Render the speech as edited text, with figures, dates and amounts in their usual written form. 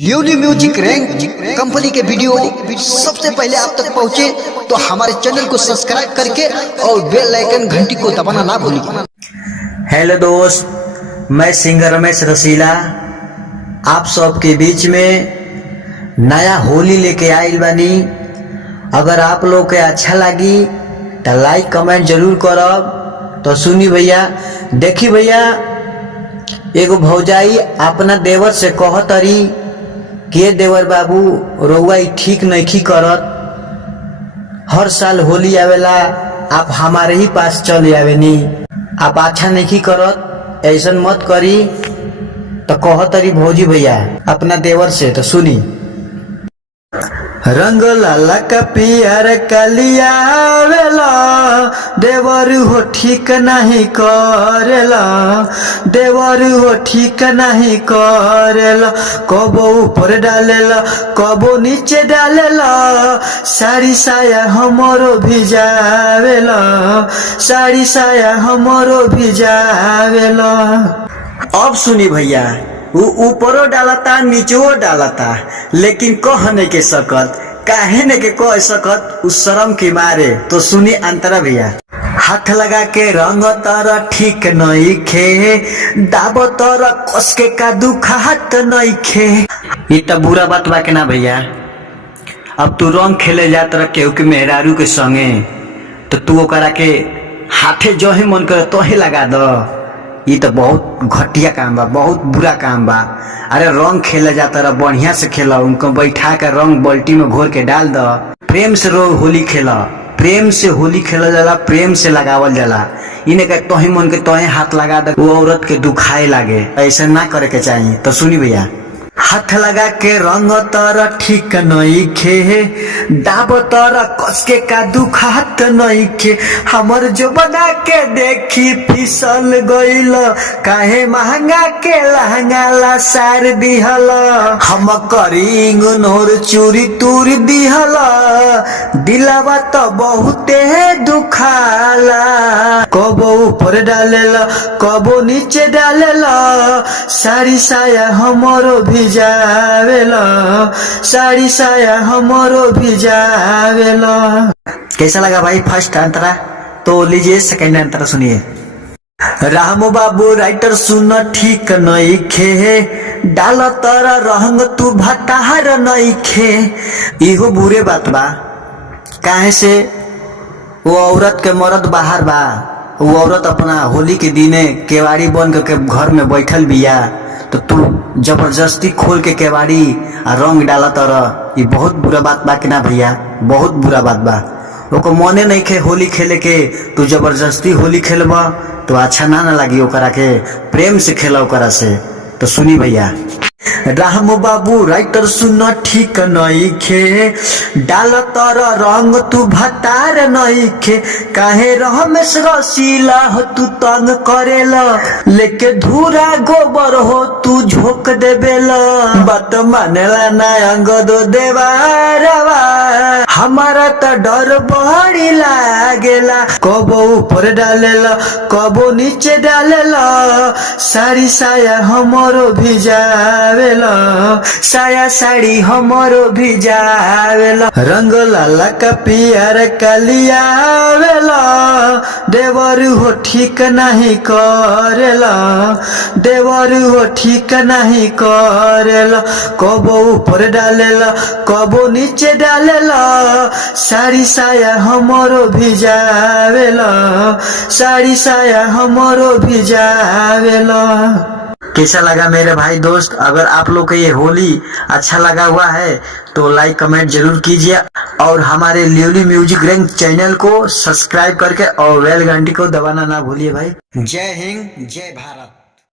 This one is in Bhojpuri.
ल्योली म्यूजिक रैंक कंपनी के वीडियो सबसे पहले आप तक पहुंचे तो हमारे चैनल को सब्सक्राइब करके और बेल आइकन घंटी को दबाना ना भूलिए। हेलो दोस्त, मैं सिंगर रमेश रसीला आप सबके बीच में नया होली लेके आइल बानी। अगर आप लोग के अच्छा लगी तो लाइक कमेंट जरूर करब। तो सुनी भैया, देखी भैया, एगो भौजाई अपना देवर से कहतरी के देवर बाबू रउआ ठीक नहीं करत, हर साल होली आवेला आप हमारे ही पास चल आवेनी, आप अच्छा नहीं करत, ऐसा मत करी। तो कहतरी भौजी भैया अपना देवर से, तो सुनी। रंग लाला का पियर कलिया वेला देवर हो ठीक नहीं करेला, देवर हो ठीक नहीं करेला, कबो ऊपर डालेला कबो नीचे डालेला, साड़ी साया हमरो भिजावेला, साड़ी साया हमरो भिजावेला। अब सुनी भैया, वो ऊपरो डालता नीचो डालता, लेकिन कह नहीं के सकत, काहे नहीं के कह सकत उस शर्म के मारे। तो सुनी अंतरा भैया, हाथ लगा के रंग तर ठीक नहीं खे, दाब तर कसके का दुखा हाथ नहीं खे। ये तो बुरा बात बा के ना भैया। अब तू रंग खेले जात रह केहू के मेहरारू के संगे, तो तू ओकरा के हाथे जो ही मन करे तो ही लगा दो। ये तो बहुत घटिया काम बा, बहुत बुरा काम बा। अरे रंग खेले जाता रहा, बढ़िया से खेला, उनको बैठा कर रंग बाल्टी में घोर के डाल दो, प्रेम से होली खेला, प्रेम से होली खेला जाला, प्रेम से लगावल जाला। इन्हें कहे तोहे मन के तोहे हाथ लगा दे, वो औरत के दुखाए लागे, ऐसा ना करे के चाहिए। तो सुनी भैया, हाथ लगा के रंग तर ठीक नहीं खे, दाब तर कसके का दुखात नहीं खे, हमर जो बना के देखी फिसल गईल, काहे महंगा के लहंगा ला सार दिहल, हम करिंग नोर चूरी तूर दिहल, दिलावा तो बहुते दुखाला, कबो ऊपर डालेला कबो नीचे डालेला, साड़ी साया हमरो भिजावेला, साड़ी साया हमरो भिजावेला। कैसा लगा भाई फर्स्ट अंतरा? तो लीजिए सेकंड अंतरा सुनिए। राम बाबू राइटर सुन ठीक नहीं खे, डाल तारा रंग तू भतार नहीं खे। इहो बुरे बात बा, काहे से वो औरत के मर्द बाहर बा, वो औरत अपना होली के दिने केवाड़ी बन के घर में बैठल बिया, तो तू जबरदस्ती खोल के केवाड़ी आ रंग डाला तर, ये बहुत बुरा बात बा कि ना भैया, बहुत बुरा बात बा। ओको मने नहीं खे होली खेले के, तू जबरदस्ती होली खेलबा तो अच्छा ना लगी ओकरा के, प्रेम से खेला ओकरा से। तो सुनी भैया, राम बाबू राइटर सुन ठीक नहीं खे, डाल तर रंग तू भतार नहीं खे, काहे रमेश रसीला हो तू तंग करेला, लेके धूरा गोबर हो तू झोंक देवेला, बात मानेला ना अंग दो देवारवा, हमारा तो डर बड़ी लागेला, कबो ऊपर डालेला कबो नीचे डालेला, साड़ी साया हमरो भिजावेला, साया साड़ी हमरो भिजावेला, रंग लाला का पियर कलिया वेला देवर हो ठीक नहीं करेला, देवर हो ठीक नहीं करेला, कबो ऊपर डालेला कबो नीचे डालेला, साड़ी साया हमरो भिजावेला, साड़ी साया हमरो भिजावेला। कैसा लगा मेरे भाई दोस्त? अगर आप लोग को ये होली अच्छा लगा हुआ है तो लाइक कमेंट जरूर कीजिए, और हमारे ल्योली म्यूजिक रैंक चैनल को सब्सक्राइब करके और बेल घंटी को दबाना ना भूलिए भाई। जय हिंद, जय भारत।